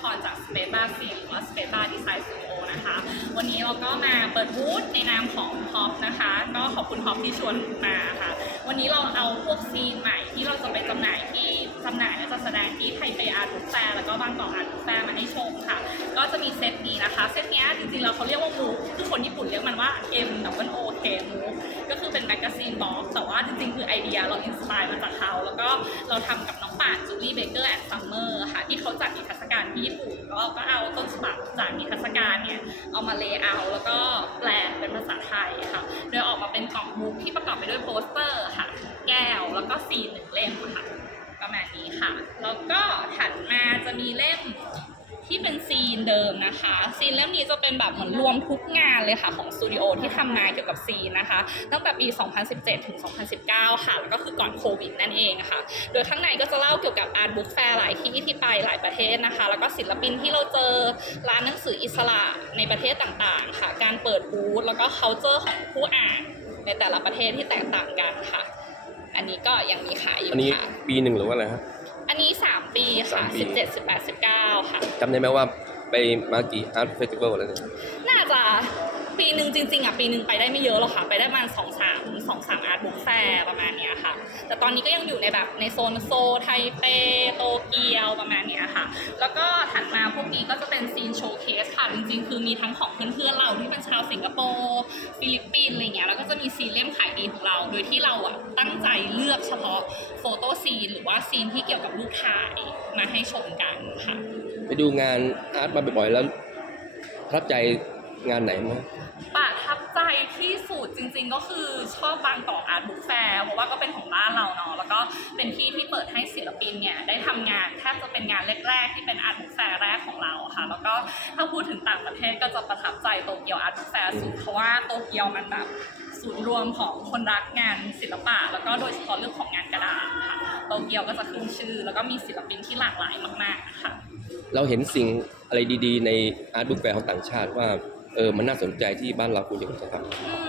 พรจาก Space Bar C หรือว่า Space Bar Design Studio นะคะ วันนี้เราก็มาเปิดบูธในนามของท็อปนะคะ ก็ขอบคุณท็อปที่ชวนมาค่ะ วันนี้เราเอาพวกซีนใหม่ที่เราจะไปจำหน่ายที่จำหน่ายและจัดแสดงที่ไทเปอาร์ตแฟร์แล้วก็บางกอกอาร์ตแฟร์มาให้ชมค่ะ ก็จะมีเซตนี้นะคะ เซตเนี้ยจริงๆเราเขาเรียกว่ามูคือคนญี่ปุ่นเรียกมันว่า M W O K มูก็คือเป็นแม กกาซีนบ็อกแต่ว่าจริงๆ คือไอเดียเราอินสปายมาจากเขาแล้วก็เราทำกับน้องป่านจูลี่เบเกอร์แอนด์ซัมเมอร์ค่ะที่เขาจัดนิทรรศการที่ญี่ปุ่นแล้วเราก็เอาต้นฉบับจากนิทรรศการเนี่ยเอามาเลเยอร์แล้วก็แปลเป็นภาษาไทยค่ะโดยออกมาเป็นกล่องบุ๊กที่ประกอบไปด้วยโปสเตอร์ค่ะแก้วแล้วก็ซีนหนึ่งเล่มค่ะประมาณนี้ค่ะ แล้วก็ถัดมาจะมีเล่ม ที่เป็นซีนเดิมนะคะ ซีนเล่มนี้จะเป็นแบบเหมือนรวมทุกงานเลยค่ะของสตูดิโอที่ทำมาเกี่ยวกับซีนนะคะ ตั้งแต่ปี 2017 ถึง 2019 ค่ะ แล้วก็คือก่อนโควิดนั่นเองค่ะ โดยข้างในก็จะเล่าเกี่ยวกับอาร์ตบุ๊กแฟร์หลายที่ที่ไปหลายประเทศนะคะ แล้วก็ศิลปินที่เราเจอร้านหนังสืออิสระในประเทศต่างๆ ค่ะ การเปิดบูธแล้วก็ culture ของผู้อ่านในแต่ละประเทศที่แตกต่างกันค่ะ อันนี้ก็ยังมีขายอยู่อันนี้ค่ะ ปีหนึ่งหรือว่าอะไรฮะ อันนี้3 ปีค่ะ สามปี 17 18 19 ค่ะ จำได้ไหมว่าไปมากี่อาร์ตเฟสติวัลอะไรเนี่ยน่าจะปีหนึ่งจริงๆอะปีหนึ่งไปได้ไม่เยอะหรอกค่ะ ไปได้ประมาณสองสามสองสามอาร์ตบุ๊กแฟร์ประมาณเนี้ยค่ะ แต่ตอนนี้ก็ยังอยู่ในแบบในโซนโซลไทเปโตเกียวประมาณเนี้ยค่ะ แล้วก็ถัดมาพวกนี้ก็จะเป็นซีนโชว์เคสค่ะ จริงๆ คือมีทั้งของเพื่อนๆเราที่เป็นชาวสิงคโปร์ฟิลิปปินส์อะไรเงี้ยแล้วก็จะมีซีนเล่มขายดีของเรา โดยที่เราอะตั้งใจเลือกเฉพาะโฟโต้ซีนหรือว่าซีนที่เกี่ยวกับรูปถ่ายมาให้ชมกันค่ะ ไปดูงานอาร์ตมาบ่อยๆแล้วประทับใจงานไหนไหมประทับใจที่สุดจริงๆก็คือชอบบางกอกอาร์ตบุ๊กแฟร์เพราะว่าก็เป็นของ เป็นที่ที่เปิดให้ศิลปินเนี่ยได้ทำงานแทบจะเป็นงานแรกๆที่เป็นอาร์ตบุ๊กแฟร์แรกของเราค่ะ แล้วก็ถ้าพูดถึงต่างประเทศก็จะประทับใจโตเกียวอาร์ตบุ๊กแฟร์สุดเพราะว่าโตเกียวมันแบบศูนย์รวมของคนรักงานศิลปะ แล้วก็โดยเฉพาะเรื่องของงานกระดาษค่ะโตเกียวก็จะขึ้นชื่อ แล้วก็มีศิลปินที่หลากหลายมากๆค่ะเราเห็นสิ่งอะไรดีๆ ในอาร์ตบุ๊กแฟร์ของต่างชาติว่าเออมันน่าสนใจที่บ้านเราควรจะทำ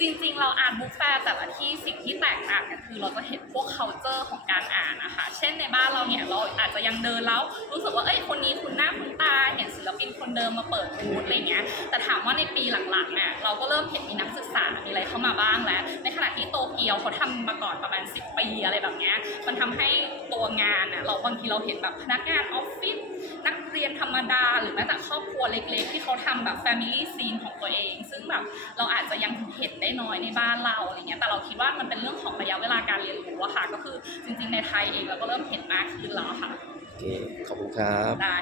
จริงๆ เราอ่านบุ๊กแฟร์แต่ละที่สิ่งที่แตกต่างกันคือเราจะเห็นพวก culture ของการอ่านนะคะ เช่นในบ้านเราเนี่ยเราอาจจะยังเดินแล้ว รู้สึกว่าเอ้ยคนนี้คุณหน้าคุณตาเห็นศิลปินคนเดิมมาเปิดบูธอะไรเงี้ยแต่ถามว่าในปีหลังๆเนี่ยเราก็เริ่มเห็นมีนักศึกษามีอะไรเข้ามาบ้างแล้ว ในขณะที่โตเกียวเขาทำมาก่อนประมาณ 10 ปีอะไรแบบเนี้ยมันทำให้ตัวงานน่ะเราบางทีเราเห็นแบบพนักงานออฟฟิศ รียนธรรมดา หรือแม้แต่ครอบครัวเล็กๆ ที่เขาทำแบบ Family Scene ของตัวเอง ซึ่งแบบเราอาจจะยังเห็นได้น้อยในบ้านเราอะไรเงี้ยแต่เราคิดว่ามันเป็นเรื่องของระยะเวลาการเรียนรู้อะค่ะ ก็คือจริงๆในไทยเองเราก็เริ่มเห็นมากขึ้นแล้วค่ะโอเคขอบคุณครับได้